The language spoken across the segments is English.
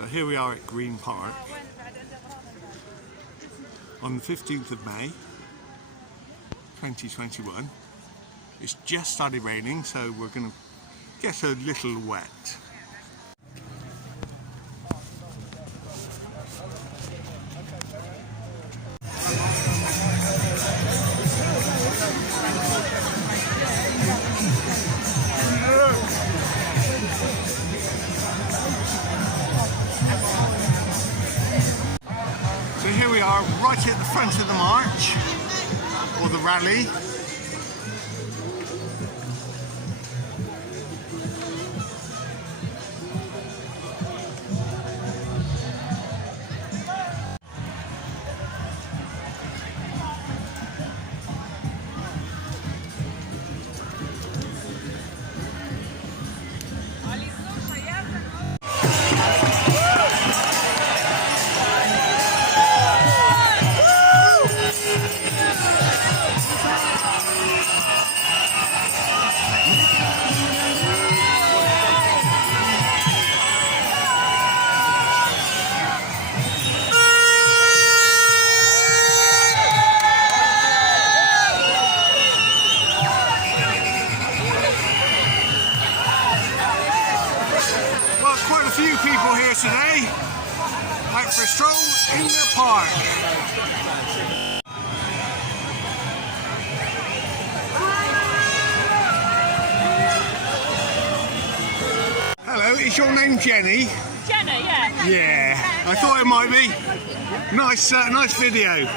So here we are at Green Park on the 15th of May 2021. It's just started raining, so we're going to get a little wet. So here we are, right at the front of the march, or the rally. Quite a few people here today, out for a stroll in the park. Hello, is your name Jenny? Jenny, yeah. Yeah, I thought it might be. Nice video.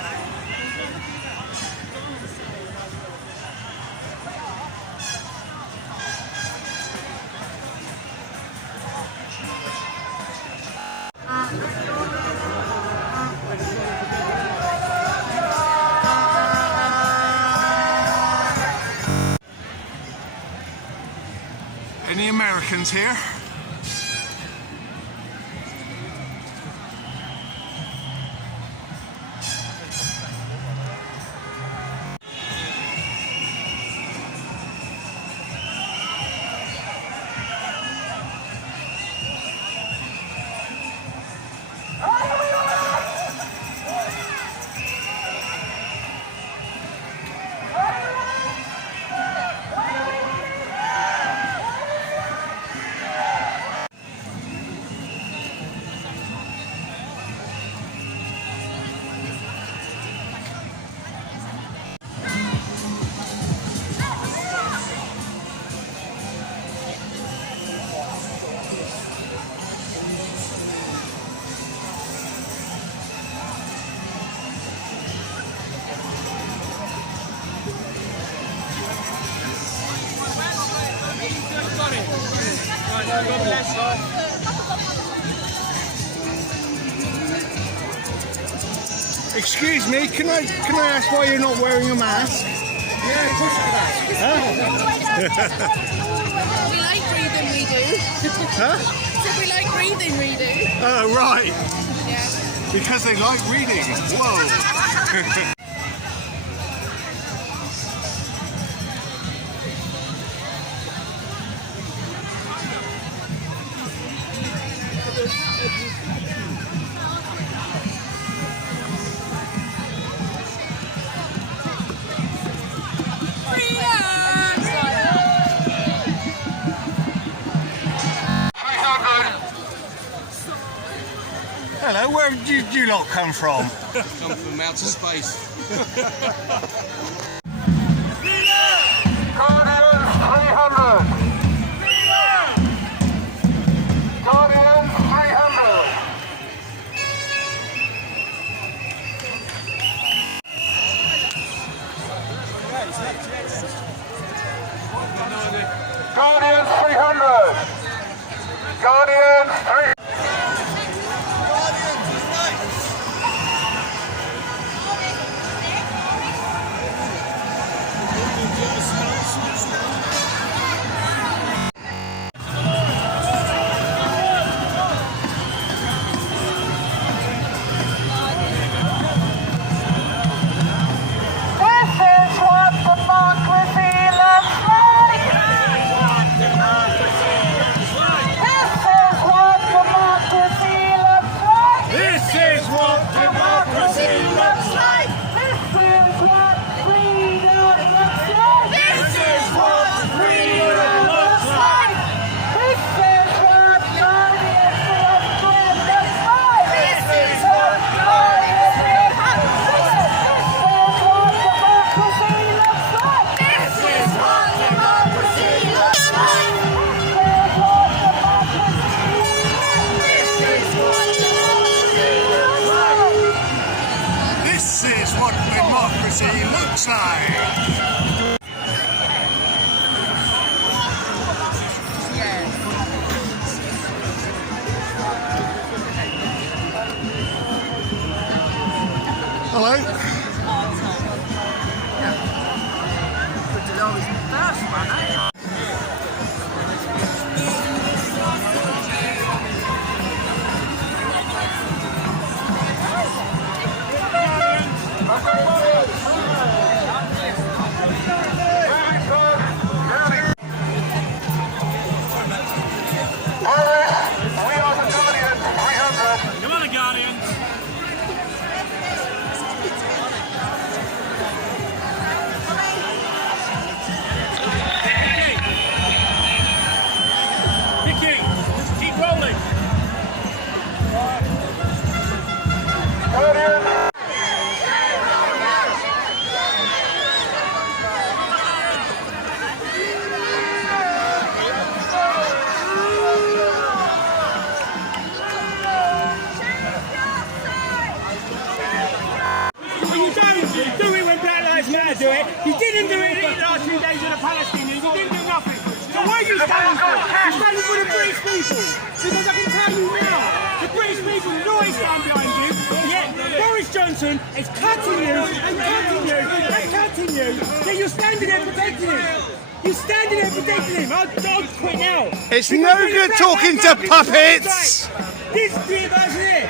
Any Americans here? Excuse me, can I ask why you're not wearing a mask? Yeah, of course you can. We like breathing, we do. Huh? So we like breathing, we do. Oh, right. Yeah. Because they like reading. Whoa. Hello, where did you lot come from? Come from outer space. Guardians 300! Guardians 300! Guardians 300! Guardians 300! she looks like. Hello. Do it. You didn't do it in the last 2 days of the Palestinians. You didn't do nothing. So what are you standing for? You're standing for the British people. Because I can tell you now, the British people always stand behind you. Yet Boris Johnson is cutting you and cutting you and cutting you. Yet you're standing there protecting him. You're standing there protecting him. I'll quit now. It's no good talking to puppets. This is the version here.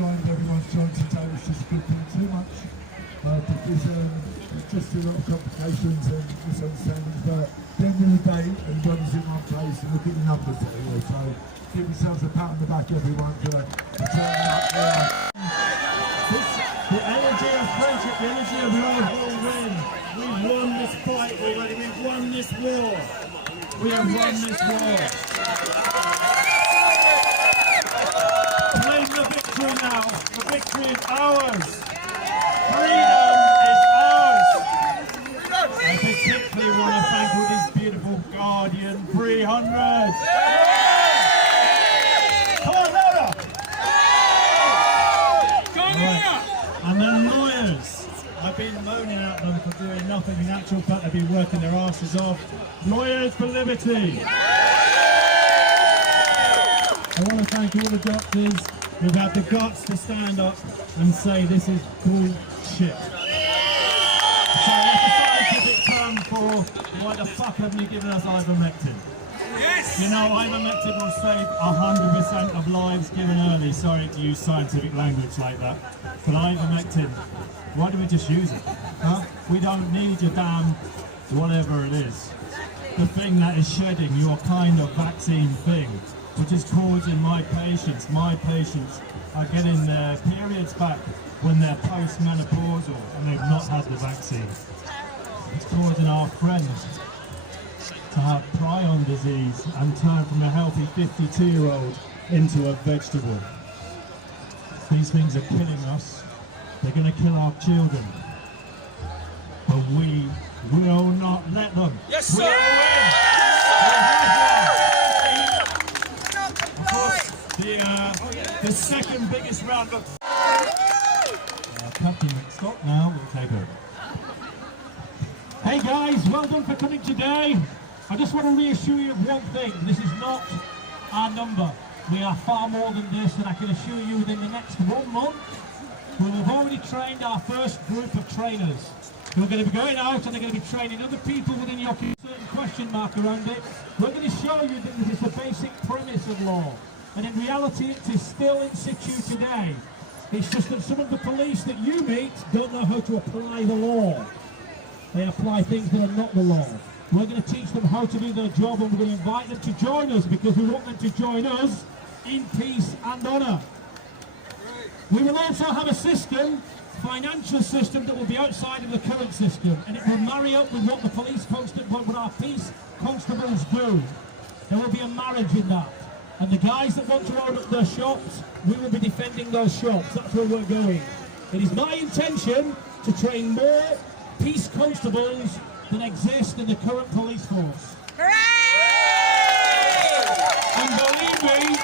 Everyone's trying to tell us just speaking too much because there's just a lot of complications and misunderstandings, but at the end of the day everybody's in one place and look at the numbers anyway, so give yourselves a pat on the back everyone for turning up there. The energy of friendship, the energy of love will win. We've won this fight already, we've won this war. We have won this war. Claim the victory now. The victory is ours. Freedom is ours. I particularly want to thank all these beautiful Guardian 300. Come on, louder. Right. And the lawyers. I've been moaning at them for doing nothing. In actual fact, they've been working their asses off. Lawyers for liberty. I want to thank all the doctors who've had the guts to stand up and say this is bullshit. So that's a scientific term for why the fuck haven't you given us ivermectin? Yes! You know, ivermectin will save 100% of lives given early. Sorry to use scientific language like that. But ivermectin, why do we just use it? Huh? We don't need your damn whatever it is. The thing that is shedding your kind of vaccine thing, which is causing my patients are getting their periods back when they're post-menopausal and they've not had the vaccine. It's causing our friends to have prion disease and turn from a healthy 52-year-old into a vegetable. These things are killing us. They're going to kill our children. But we will not let them. Yes, sir! We will win! The second biggest round of Captain McStop now will take over. Hey guys, well done for coming today. I just want to reassure you of one thing. This is not our number. We are far more than this, and I can assure you within the next 1 month we have already trained our first group of trainers. who are going to be going out and they're going to be training other people within your certain question mark around it. We're going to show you that this is the basic premise of law, and in reality it is still in situ today. It's just that some of the police that you meet don't know how to apply the law. They apply things that are not the law. We're going to teach them how to do their job, and we're going to invite them to join us because we want them to join us in peace and honour. We will also have a system, financial system, that will be outside of the current system, and it will marry up with what the police what our peace constables do. There will be a marriage in that. And the guys that want to own up their shops, we will be defending those shops. That's where we're going. It is my intention to train more peace constables than exist in the current police force. And believe me,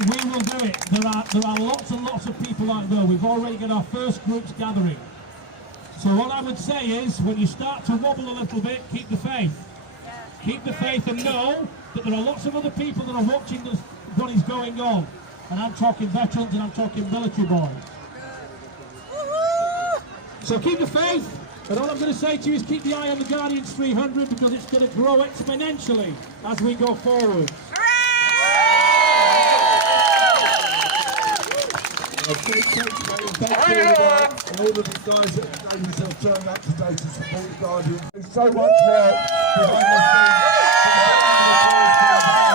we will do it. There are lots and lots of people out there. We've already got our first groups gathering. So what I would say is, when you start to wobble a little bit, keep the faith. Keep the faith and know that there are lots of other people that are watching what is going on. And I'm talking veterans and I'm talking military boys. So keep the faith, and all I'm going to say to you is keep the eye on the Guardians 300, because it's going to grow exponentially as we go forward. Thank you all of the guys that made themselves turn up today to support the Guardian. There's so much work behind the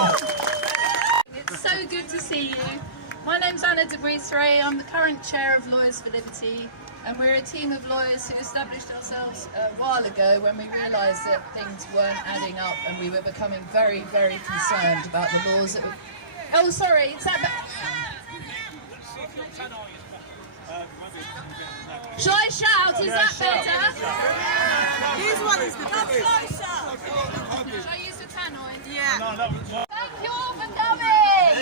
scenes. It's so good to see you. My name's Anna de-Bries-Ray. I'm the current chair of Lawyers for Liberty, and we're a team of lawyers who established ourselves a while ago when we realised that things weren't adding up and we were becoming very, very concerned about the laws that were... Oh, sorry, is that... Shall I shout? Is that better? Use one is the closer. Shall I use the tannoy? Yeah. Thank you all for coming!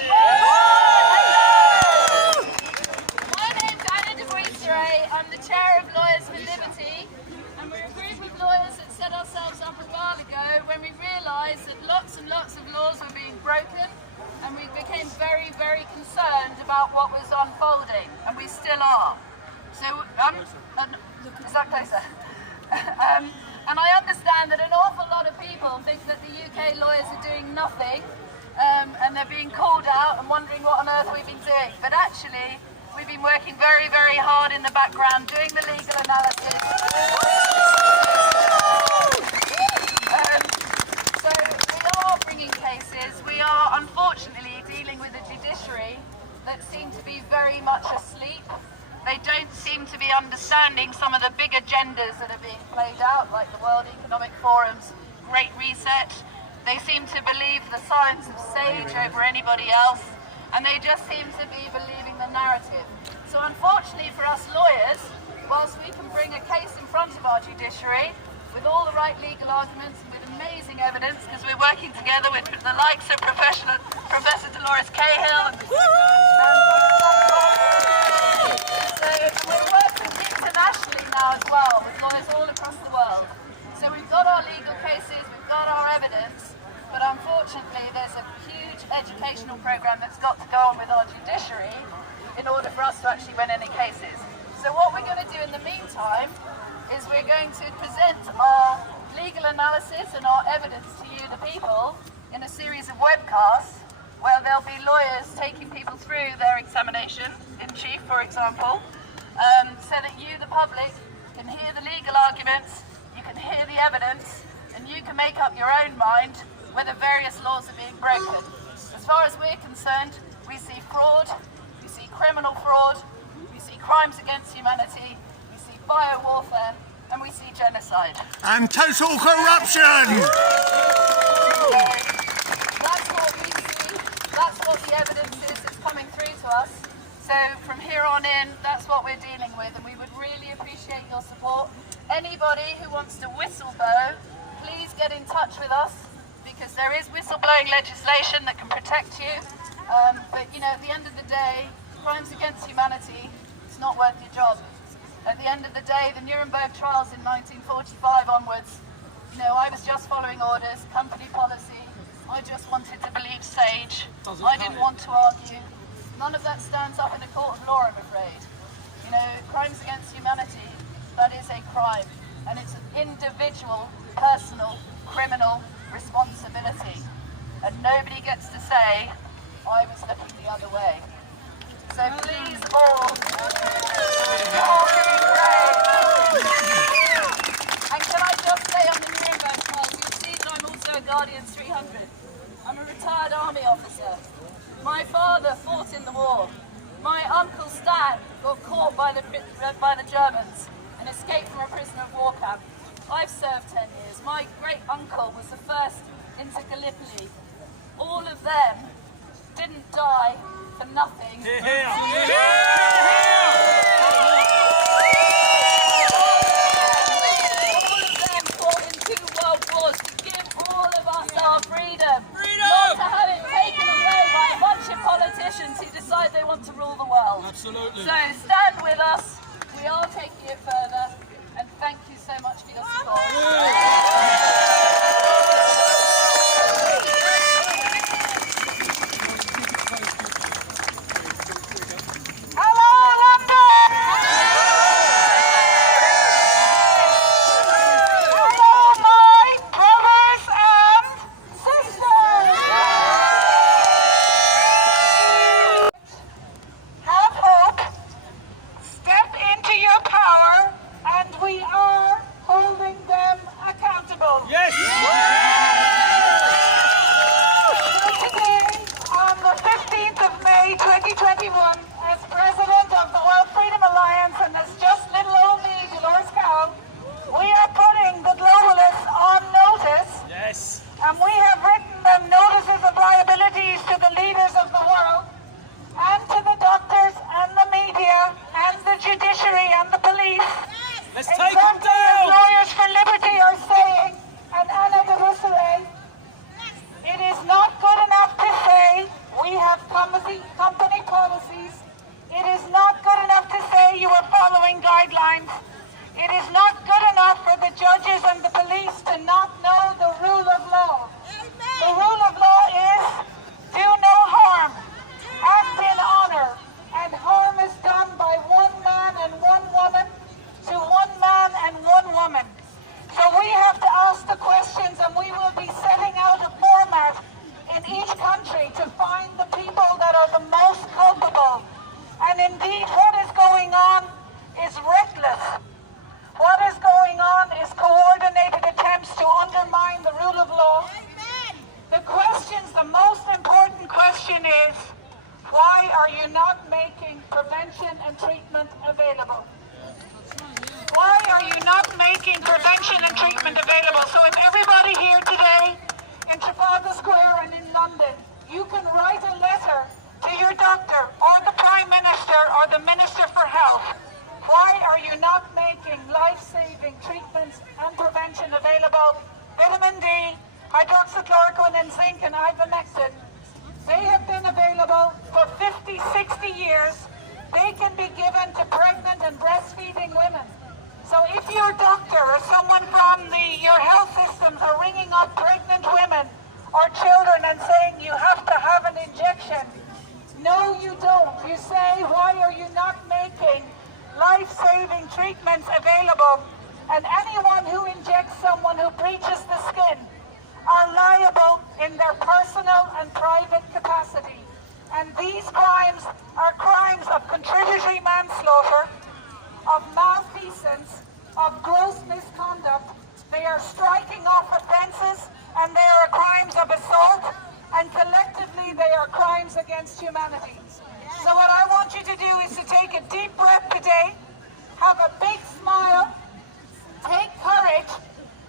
My name's Anna de-Bries-Ray. I'm the chair of Lawyers for Liberty, and we're a group of lawyers that set ourselves up a while ago when we realised that lots and lots of laws were being broken, and we became very, very concerned about what was unfolding, and we still are. So, is that closer? And I understand that an awful lot of people think that the UK lawyers are doing nothing, and they're being called out and wondering what on earth we've been doing. But actually, we've been working very, very hard in the background, doing the legal analysis. So we are bringing cases. We are unfortunately dealing with a judiciary that seem to be very much asleep. They don't seem to be understanding some of the big agendas that are being played out, like the World Economic Forum's Great Reset. They seem to believe the science of sage over anybody else, and they just seem to be believing the narrative. So unfortunately for us lawyers, whilst we can bring a case in front of our judiciary with all the right legal arguments and with amazing evidence, because we're working together with the likes of Professor Dolores Cahill and so we're working internationally now as well with lawyers all across the world. So we've got our legal cases, we've got our evidence, but unfortunately there's a huge educational program that's got to go on with our judiciary in order for us to actually win any cases. So what we're going to do in the meantime is we're going to present our legal analysis and our evidence to you, the people, in a series of webcasts where there'll be lawyers taking people through their examination in chief, for example, so that you, the public, can hear the legal arguments, you can hear the evidence, and you can make up your own mind whether various laws are being broken. As far as we're concerned, we see fraud, we see criminal fraud, we see crimes against humanity, we see bio-warfare, and we see genocide. And total corruption! That's what we see, that's what the evidence is that's coming through to us. So from here on in, that's what we're dealing with, and we would really appreciate your support. Anybody who wants to whistleblow, please get in touch with us, because there is whistleblowing legislation that can protect you. But you know, at the end of the day, crimes against humanity, it's not worth your job. At the end of the day, the Nuremberg trials in 1945 onwards, you know, I was just following orders, company policy. I just wanted to believe sage. I didn't want to argue. None of that stands up in a court of law, I'm afraid. You know, crimes against humanity that is a crime, and it's an individual, personal, criminal responsibility. And nobody gets to say, I was looking the other way. So please all be brave. And can I just say on the Nuremberg trials, you'll see that I'm also a Guardian 300. I'm a retired army officer. My father fought in the war. My uncle Stan got caught by the Germans and escaped from a prisoner of war camp. I've served 10 years. My great uncle was the first into Gallipoli. All of them didn't die for nothing. All of them fought in 2 world wars to give all of us our freedom. Not to have it taken away by a bunch of politicians who decide they want to rule the world. Absolutely. So stand with us. We are taking it further. And thank you so much for your support. company policies. It is not good enough to say you are following guidelines. It is not good enough for the judges and the police to not know the rule of law. The rule of law is do no harm, act in honor, and harm is done by one man and one woman to one man and one woman. So we have to ask the questions, and we will be setting out a format in each country to find the people that are the most culpable. And indeed, what is going on is reckless. What is going on is coordinated attempts to undermine the rule of law. The questions, the most important question is, why are you not making prevention and treatment available? Why are you not making prevention and treatment available? So if everybody here today in Trafalgar Square and in London, you can write a letter to your doctor or the Prime Minister or the Minister for Health. Why are you not making life-saving treatments and prevention available? Vitamin D, hydroxychloroquine and zinc and ivermectin. They have been available for 50, 60 years. They can be given to pregnant and breastfeeding women. So if your doctor or someone from your health systems are ringing up pregnant women or children and saying you have to have an injection, no you don't. You say, why are you not making life-saving treatments available? And anyone who injects someone who breaches the skin are liable in their personal and private capacity. And these crimes are crimes of contributory manslaughter, of malfeasance, of gross misconduct. They are striking off offences, and they are crimes of assault, and collectively they are crimes against humanity. So what I want you to do is to take a deep breath today, have a big smile, take courage,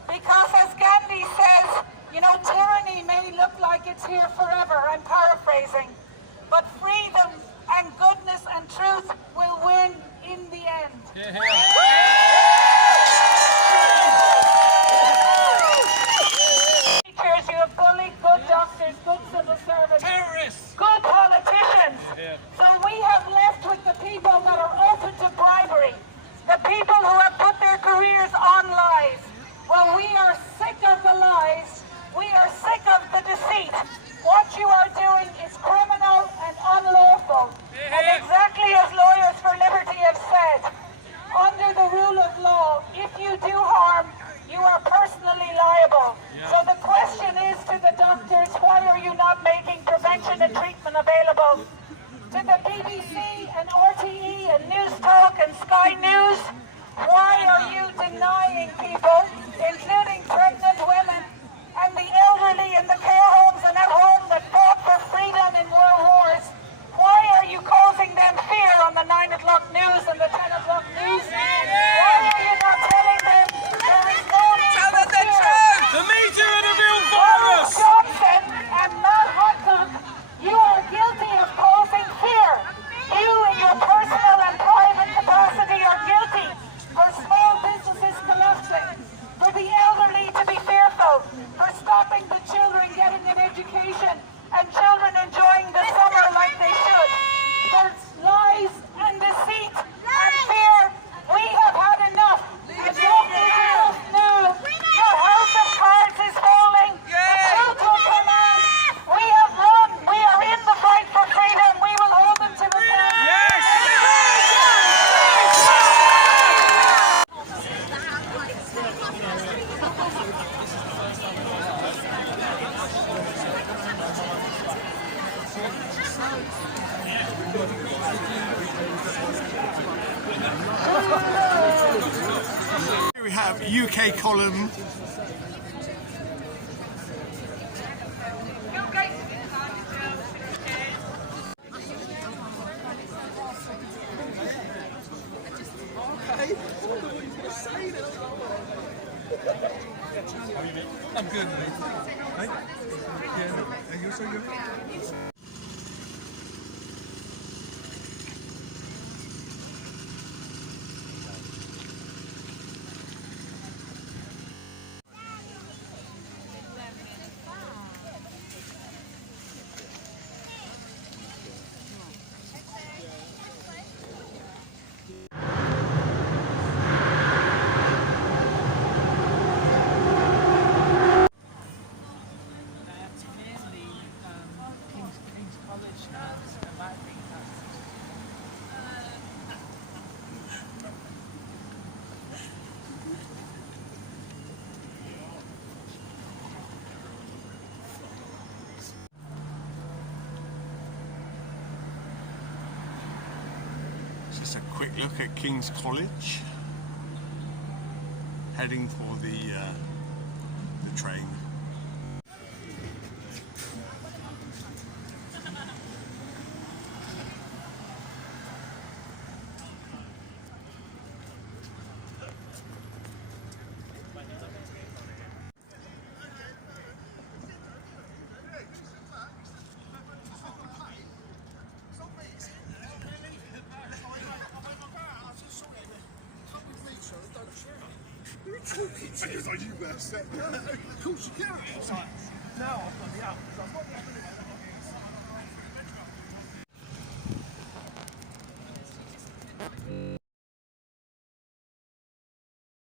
because as Gandhi says, you know, tyranny may look like it's here forever, I'm paraphrasing, but freedom and goodness and truth will win in the end. Teachers, you have bullied good doctors, good civil servants, terrorists, good politicians. So we have left with the people that are open to bribery, the people who have put their careers on lies. Well, we are sick of the lies. We are sick of the deceit. What you are doing is criminal and unlawful. And exactly as Lawyers for Liberty have said, under Sky News, why are you denying people, including pregnant women and the elderly in the care homes and at home that fought for freedom in world wars, why are you causing them fear on the 9 o'clock news and the 10 o'clock news? Why are you not telling them there is no need for fear? The media are the real virus! Johnson and Matt Hancock, you are guilty of causing fear. You in your personal and private capacity are guilty for small businesses collapsing, for the elderly to be fearful, for stopping the children getting an education and children enjoying the summer like they should. For lies and deceit and fear, we have had enough. Enough is enough now. Your house of cards is falling. The truth will come out. We have won. We are in the fight for freedom. We will hold them to account. Here we have UK column. I'm good, mate. Hey? Yeah, are you so good? Just a quick look at King's College, heading for the train. It's like you better set. Of course you can. It's like, now I've got the app. So I've got the app in it.